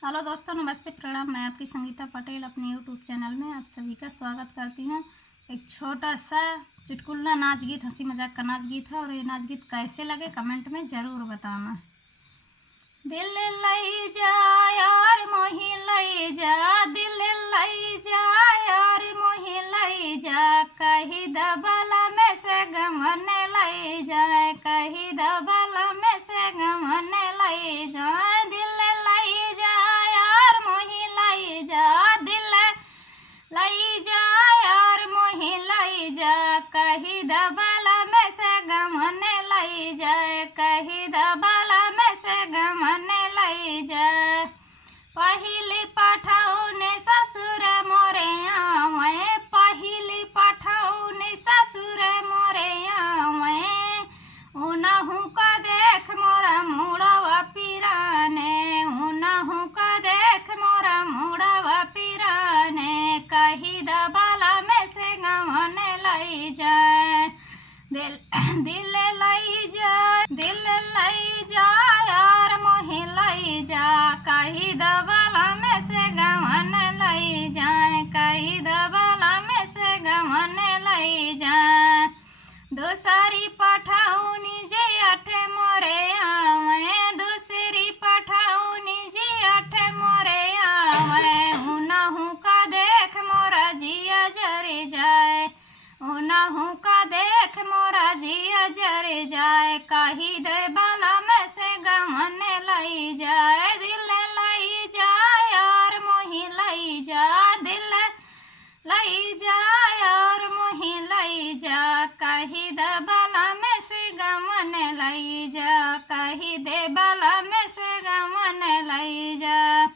Hello दोस्तों, नमस्ते, प्रणाम। मैं आपकी संगीता पटेल अपने यूट्यूब चैनल में आप सभी का स्वागत करती हूँ। एक छोटा सा चुटकुला नाच गीत, हंसी मजाक का नाच गीत है और ये नाच गीत कैसे लगे कमेंट में ज़रूर बताना। दिल लई जा यार मोही लई जा, दिल लई जा यार मोही लई जा, कहीं दबला में से गमन लई जाए, कहीं दबला में से गमन लई जाए। दिल लई जा यार मोही लई जा, दिल लई जा यार मोही लई जा, कहीं दबला में से गमन लई जाए, कहीं दबला में से गमन लई जाए। पहिली पठौने ससुर मोरे आवे, पहिली पठौने ससुर मोरे आवे, उनहु का देख मोरा मुड़वा पिराने, उनहु का देख मोरा मुड़वा पिराने, कहीं दबला में से गमन लई जाए। दिल दिल लई जा, दिल लई जा यार मोही लई जा, कहीं दबला में से गमन लई जाए, कहीं दबला में से गमन लई जाए। दूसरी पठौनी जे अठे मोरे आवे, दूसरी पठौनी जे अठे मोरे आवे, उनहु का देख मोरा जिया जरे जाए, उनहु का देख मोरा जिया जरे जाए, कहीं दबला में से गमन लई जाए। दिल लई जा यार मोही लई जा, दिल लई जा यार मोही लई जा, कहीं दबला में से गमन लई जा, कहीं दबला में से गमन लई जा।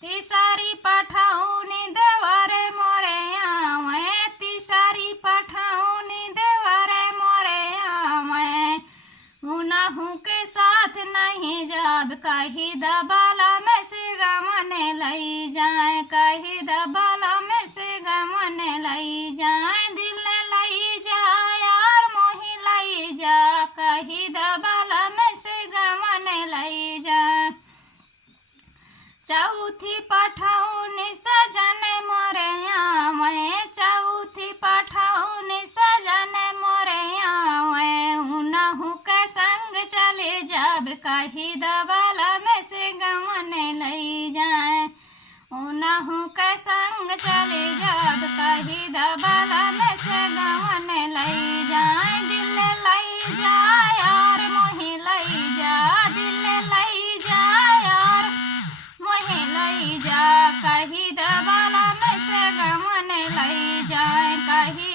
तीसरी पठौनी देवरे मोरे आवे, तीसरी पठौनी देवरे मोरे आवे, उनहु के साथ नहीं जाब, कहीं दबला में से गमन लई जाए, कहीं दबला में से गमन लई जाए। दिल लई जा यार मोही लई जा, कहीं दबला में से गमन लई जाए। चौथी पठौनी सजन मोरे आवे, चौथी पठौनी सजन मोरे आवे, उनहु के संग चले जाब, कहीं दबला में से गमन लई जाए, उनहु के संग चले जाब, कहीं दबला में से गमन लई जाए। दिल लई जा यार मोही लई जा, दिल लई जा यार मोही लई जा, कहीं दबला में से गमन लई जाए, कहीं